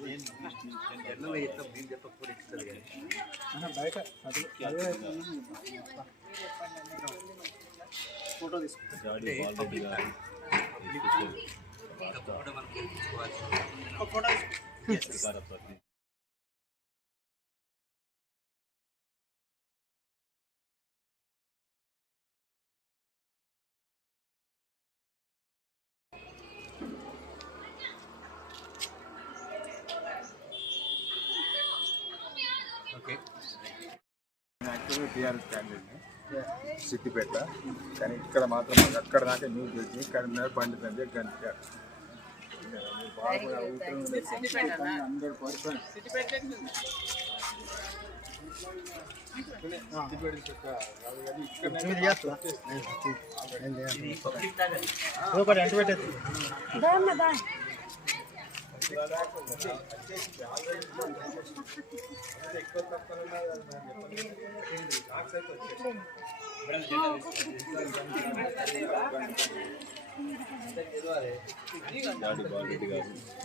చెప్పాలి ఎట్లా ఫోటో తీసుకుంటాం సిద్దిపేట. కానీ ఇక్కడ మాత్రం అక్కడ దాకా న్యూస్ తెలిసి కరీంనగర్ పండిత్ అంటే గంట ఒకటి అంటు పెట్టేది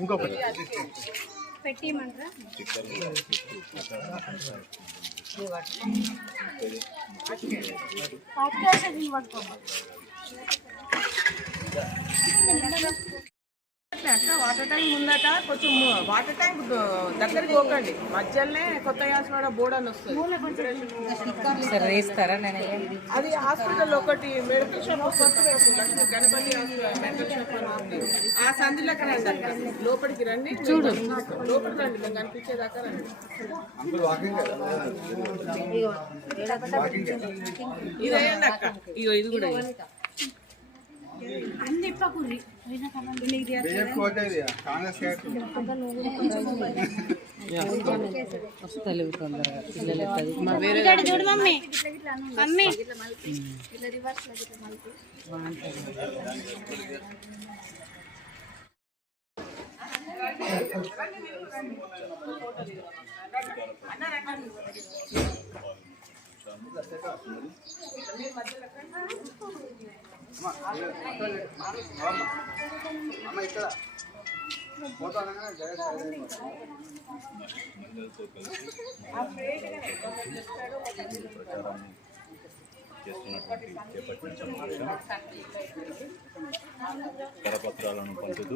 ఇంకొకటి అక్క వాటర్ ట్యాంక్ ముందట కొంచెం వాటర్ ట్యాంక్ దగ్గరికి పోకండి. మధ్యలోనే కొత్త యాసవాడ బోర్డు అని వస్తుంది అది హాస్పిటల్ ఒకటి medical shop Lakshmi Ganapathi hospital medical shop అని ఆ సంధిలోకి రండి అక్క లోపలికి రండి. చూడు. లోపలికి రండి మీకు కనిపించేదాకా రండి. ఇదేండి అక్క. ఇగో ఇది కూడా కాంగ్రెస్ క్యారెక్టర్ ఇక్కడ చూడు మమ్మీ. మమ్మీ. అమ్మ ఇక్కడ ఫోటో అనగానే కరపత్రాలను పంపుతూ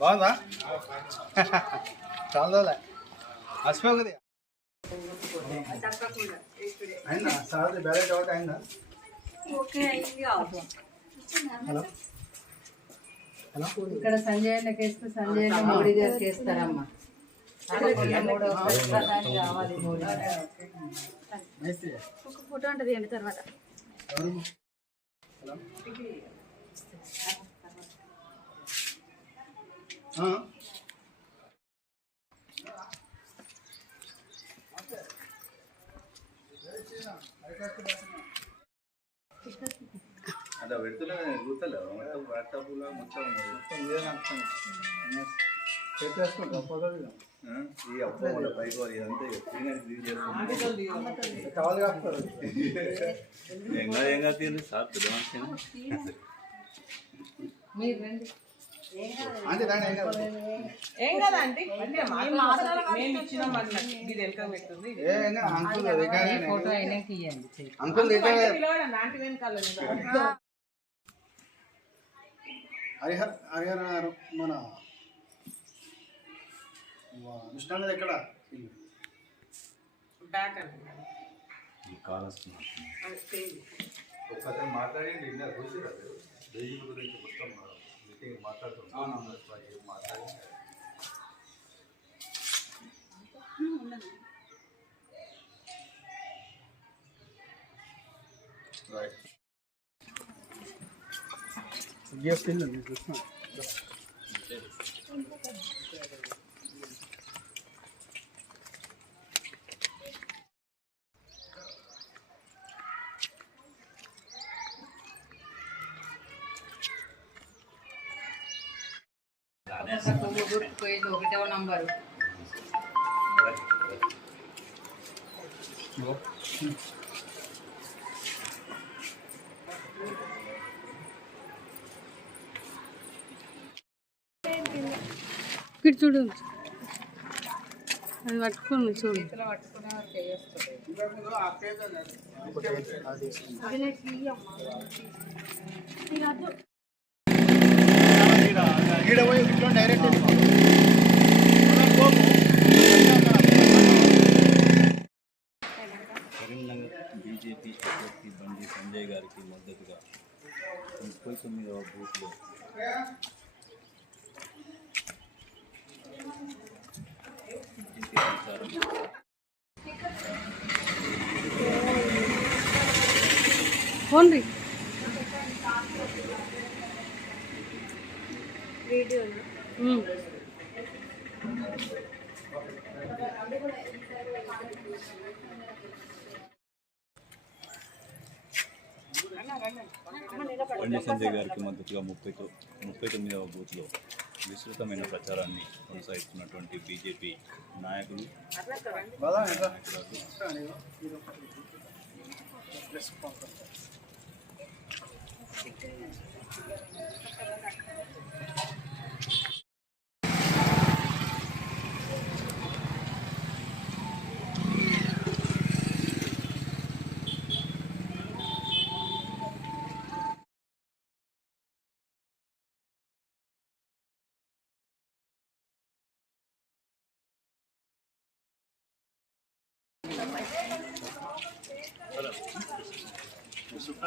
బాగుందా? చాలా మర్చిపోకది అయిందా? సార్ బ్యాలెట్ అవుట్ అయిందా? హలో. హలో. ఇక్కడ సంజయ్ అన్నకి వేస్తే సంజయ్ అన్న మోడీ గారికి వేస్తారమ్మా ఫోటో ఉంటుంది అండి తర్వాత? అలా పెడుతున్నా కూర్చోలేవు మొత్తం వాట్సాప్లో మొత్తం మొత్తం ఇదే నడుస్తుంది. ఏం కాదు మేము ఇచ్చినాం అన్నట్టు. ఇది ఫోటో అయినాక ఇవ్వండి నాటి వెనకాల హరిహర్ హరిహర్ గారు మన విష్ణు ఎక్కడ ఇల్లు బ్యాక్ అండి ఈ కాలస్తున్నారు ఒకసారి మాట్లాడండి నిన్న చూసిరా బెయిల్ గురించి మొత్తం మీటింగ్ మాట్లాడుతున్నాం మాట్లాడి రైట్ జిఎస్టీ ఇల్లు చూస్తున్నా గుర్తుపోయేది ఒకటో నంబరు ఇక్కడ చూడు. అది. పట్టుకోండి చూడు పట్టుకునే ఈడ పోయి ఇట్లా డైరెక్ట్ కరీంనగర్ బీజేపీ అభ్యర్థి బండి సంజయ్ గారికి మద్దతుగా ముప్పై తొమ్మిదవ బూత్లో ఇంటి ప్రచారం బండి సంజయ్ గారికి మద్దతుగా ముప్పై ముప్పై తొమ్మిదవ బూత్లో విస్తృతమైన ప్రచారాన్ని కొనసాగిస్తున్నటువంటి బీజేపీ నాయకులు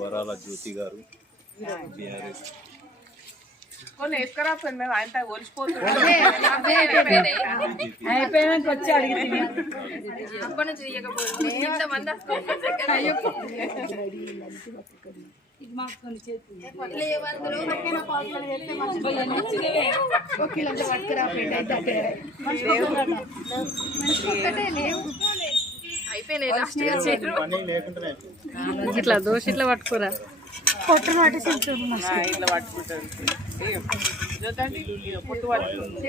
వరాల జ్యోతి గారు బీఆర్ఎస్ కొన్ని ఎత్తుకరాపోయింది మేము ఆయన ఒలిసిపోతున్నాం ఇట్లా దోశ ఇట్లా పట్టుకోరా ఆ, ఇట్లా పట్టుకుంటారు. ఇయ్యం. చూడండి ఇయ్యం, పొట్టు పట్టుకుంటుంది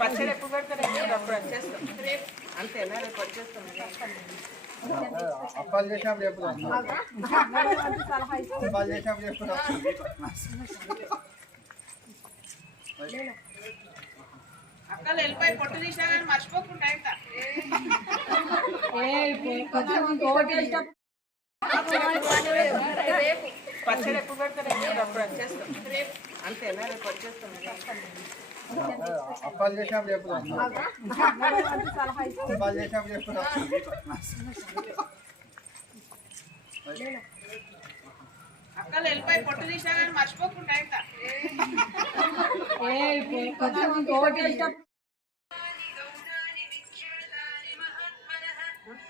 పచ్చడి ఎప్పుడు పెడతారు అప్పుడు వచ్చేస్తాం అంతేనా రేపు వచ్చేస్తాం అప్పాలు చేసినప్పుడు చెప్పుదాం అప్పాలు చేసినప్పుడు చెప్పుదాం అక్కలు వెళ్ళిపోయి పొట్టు తీసినా కానీ మర్చిపోకుండా ఇంకా పచ్చడి ఎప్పుడు పెడతారు ఎప్పుడు అప్పుడు వచ్చేస్తాం అంతేనా రేపు వచ్చేస్తాం అప్పాలు చేసినప్పుడు ఎప్పుడు అప్పాలు చేసినప్పుడు ఎప్పుడు అక్కలు వెళ్ళిపోయి పొట్టు తీసినా కానీ మర్చిపోకుండా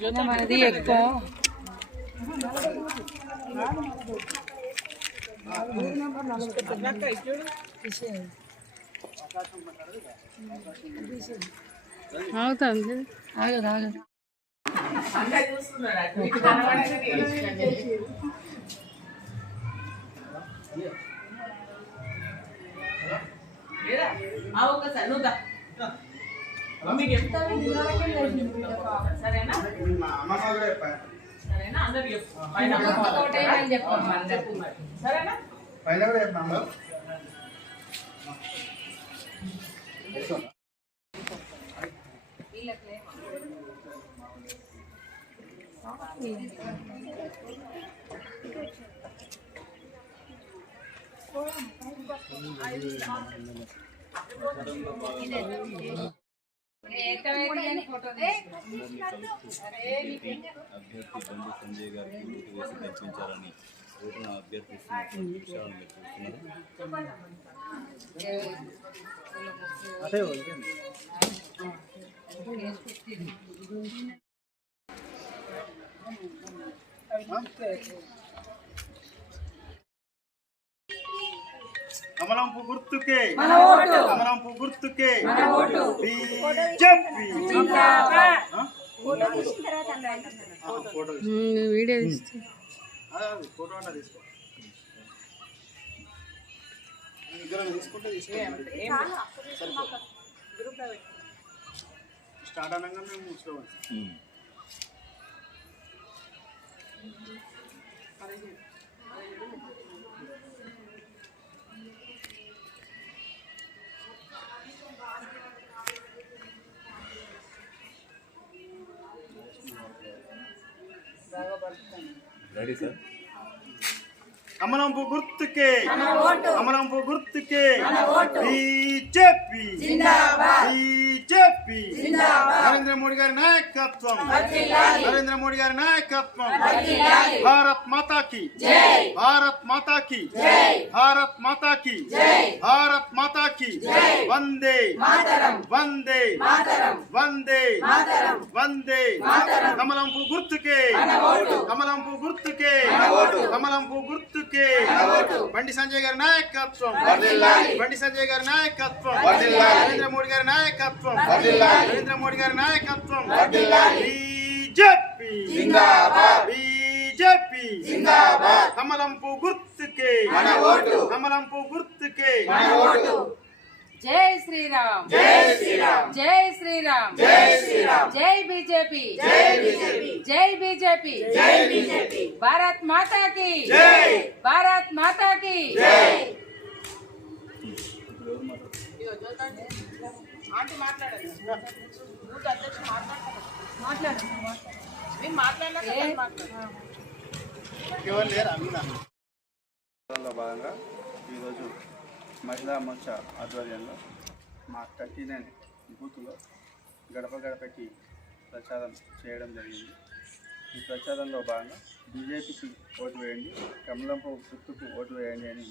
నువ్వు దా. మమ్మీకి చెప్తా సరేనా అమ్మ కూడా చెప్పాను సరేనా అందరికి చెప్పు పైన చెప్పు మరి. సరేనా పైన కూడా చెప్పాను అభ్యర్థి బండి సంజయ్ గారికి ఓటు వేసి గెలిపించాలని ఓటును అభ్యర్థిస్తున్నటువంటి విషయాలను మీరు చూస్తున్నారు కమలంపు గుర్తుకే. కమలంపు గుర్తుకే. బీజేపీ. ఫోటో వీడియో ఫోటో అన్నా తీసుకో. ఇద్దరు తీసుకుంటే తీసుకోండి స్టార్ట్ అనగా మేము ఉమ్. రెడీ సార్ కమలంపు గుర్తుకే. కమలంపు గుర్తుకే. బీజేపీ. బీజేపీ. నరేంద్ర మోడీ గారి నాయకత్వం. నరేంద్ర మోడీ గారి నాయకత్వం. భారత్ మాతాకి. భారత్ మాతాకి. భారత్ మాతాకి. భారత్ మాతాకి. వందే. వందే. వందే. వందే. కమలంపు గుర్తుకే. కమలంపు గుర్తుకే. కమలంపు గుర్తుకే. బండి సంజయ్ గారి నాయకత్వం. బండి సంజయ్ గారి నాయకత్వం. నరేంద్ర మోడీ గారి నాయకత్వం. నరేంద్ర మోడీ గారి నాయకత్వం బీజేపీ. బీజేపీ. కమలంపు గుర్తుకే. కమలంపు గుర్తుకే. జై శ్రీరామ్. జై శ్రీరామ్. జై శ్రీరామ్. జై శ్రీరామ్. జై బీజేపీ. జై బీజేపీ. జై బీజేపీ. జై బీజేపీ. భారత్ మాతా की జై. భారత్ మాతా की జై ఆంటీ మాట్లాడండి భాగంగా ఈరోజు మహిళా మోర్చా ఆధ్వర్యంలో మా థర్టీ నైన్ బూత్లో గడప గడపకి ప్రచారం చేయడం జరిగింది. ఈ ప్రచారంలో భాగంగా బీజేపీకి ఓటు వేయండి కమలంపు గుర్తుకు ఓటు వేయండి అని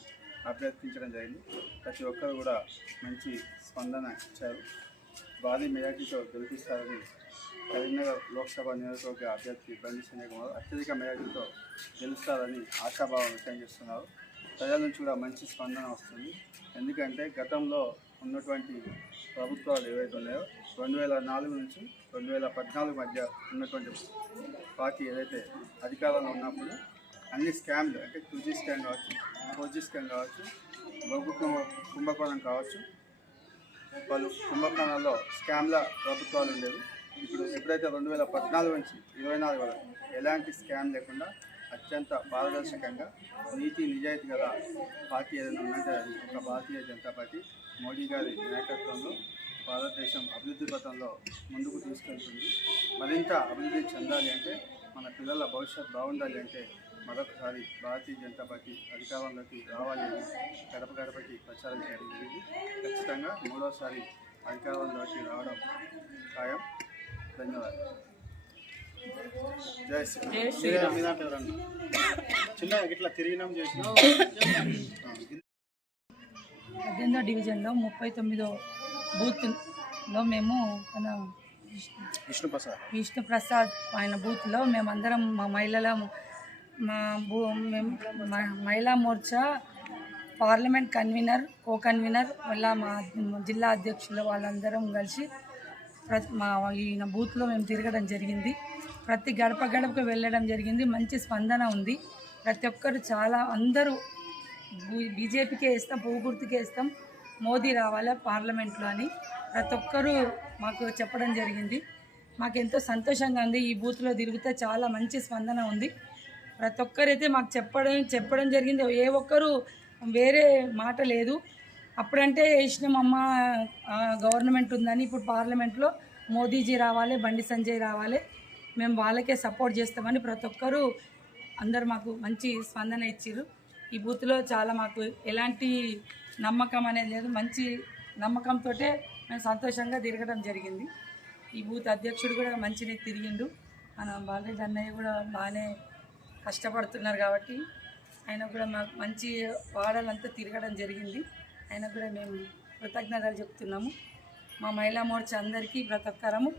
అభ్యర్థించడం జరిగింది. ప్రతి ఒక్కరు కూడా మంచి స్పందన ఇచ్చారు. భారీ మెజార్టీతో గెలిపిస్తారని కరీంనగర్ లోక్సభ నియోజకవర్గ అభ్యర్థి బండి సంజయ్ కుమార్ అత్యధిక మెజార్టీతో గెలుస్తారని ఆశాభావం వ్యక్తం చేస్తున్నారు. ప్రజల నుంచి కూడా మంచి స్పందన వస్తుంది. ఎందుకంటే గతంలో ఉన్నటువంటి ప్రభుత్వాలు ఏవైతే ఉన్నాయో రెండు వేల నాలుగు నుంచి రెండు వేల పద్నాలుగు మధ్య ఉన్నటువంటి పార్టీ ఏదైతే అధికారంలో ఉన్నప్పుడు అన్ని స్కామ్లు అంటే టూ జీ స్కామ్ కావచ్చు ఫోర్ జీ స్కామ్ కావచ్చు బొగ్గు కుంభ కుంభకోణం కావచ్చు పలు కుంభకోణాల్లో స్కామ్ల ప్రభుత్వాలు ఉండేవి. ఇప్పుడు ఎప్పుడైతే రెండు వేల పద్నాలుగు నుంచి ఇరవై నాలుగు వరకు ఎలాంటి స్కామ్ లేకుండా అత్యంత పారదర్శకంగా నీతి నిజాయితీ గల పార్టీ ఏదైనా ఉందంటే ఒక భారతీయ జనతా పార్టీ మోడీ గారి నాయకత్వంలో భారతదేశం అభివృద్ధి పథంలో ముందుకు తీసుకెళ్తుంది. మరింత అభివృద్ధి చెందాలి అంటే మన పిల్లల భవిష్యత్ బాగుండాలి అంటే మరొకసారి భారతీయ జనతా పార్టీ అధికారంలోకి రావాలి అని గడప గడపకి ప్రచారం చేయడం జరిగింది. ఖచ్చితంగా మూడోసారి అధికారంలోకి రావడం ఖాయం. ధన్యవాదాలు. జై శ్రీరామ్? చిన్న ఇట్లా తిరిగినాం చేసినాం పద్దెనిమిదో డివిజన్లో ముప్పై తొమ్మిదో బూత్లో మేము తన విష్ణు ప్రసాద్ విష్ణు ప్రసాద్ ఆయన బూత్లో మేమందరం మా మహిళల మా భూ మేము Mahila Morcha parliament convener co convener మళ్ళా మా జిల్లా అధ్యక్షులు వాళ్ళందరం కలిసి ప్రతి మా ఈయన బూత్లో మేము తిరగడం జరిగింది. ప్రతి గడప గడపకు వెళ్ళడం జరిగింది. మంచి స్పందన ఉంది. ప్రతి ఒక్కరు చాలా అందరూ బీ- బీజేపీకే వేస్తాం పువ్వు వేస్తాం మోదీ రావాలా పార్లమెంట్లో అని ప్రతి ఒక్కరూ మాకు చెప్పడం జరిగింది. మాకు ఎంతో సంతోషంగా ఉంది. ఈ బూత్లో తిరిగితే చాలా మంచి స్పందన ఉంది. ప్రతి ఒక్కరైతే మాకు చెప్పడం చెప్పడం జరిగింది. ఏ ఒక్కరు వేరే మాట లేదు. అప్పుడంటే వేసినాం అమ్మ గవర్నమెంట్ ఉందని ఇప్పుడు పార్లమెంట్లో మోదీజీ రావాలి బండి సంజయ్ రావాలి. మేము వాళ్ళకే సపోర్ట్ చేస్తామని ప్రతి ఒక్కరూ అందరు మాకు మంచి స్పందన ఇచ్చారు ఈ బూత్లో చాలా మాకు ఎలాంటి నమ్మకం అనేది లేదు. మంచి నమ్మకంతో మేము సంతోషంగా తిరగడం జరిగింది. ఈ బూత్ అధ్యక్షుడు కూడా మంచిగా తిరిగిండు. మన బాలరెడ్డి అన్నయ్య కూడా బాగానే కష్టపడుతున్నారు కాబట్టి ఆయన కూడా మాకు మంచి వాడలంతా తిరగడం జరిగింది. ఆయన కూడా మేము కృతజ్ఞతలు చెప్తున్నాము. మా మహిళా మోర్చా అందరికీ బ్రతకరము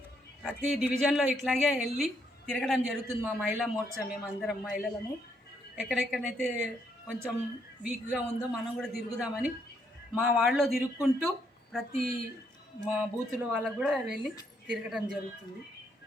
ప్రతి డివిజన్లో ఇట్లాగే వెళ్ళి తిరగడం జరుగుతుంది మా మహిళా మోర్చా. మేము అందరం మహిళలము. ఎక్కడెక్కడైతే కొంచెం వీక్గా ఉందో మనం కూడా తిరుగుదామని మా వాళ్ళలో తిరుక్కుంటూ ప్రతి మా బూతుల వాళ్ళకు కూడా వెళ్ళి తిరగడం జరుగుతుంది.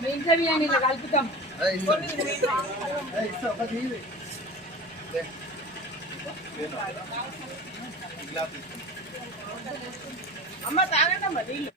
మీ ఇంట్లో బియ్యాన్ని ఇలా కలుపుతాం. అమ్మ తాగండి అమ్మ నీళ్ళు.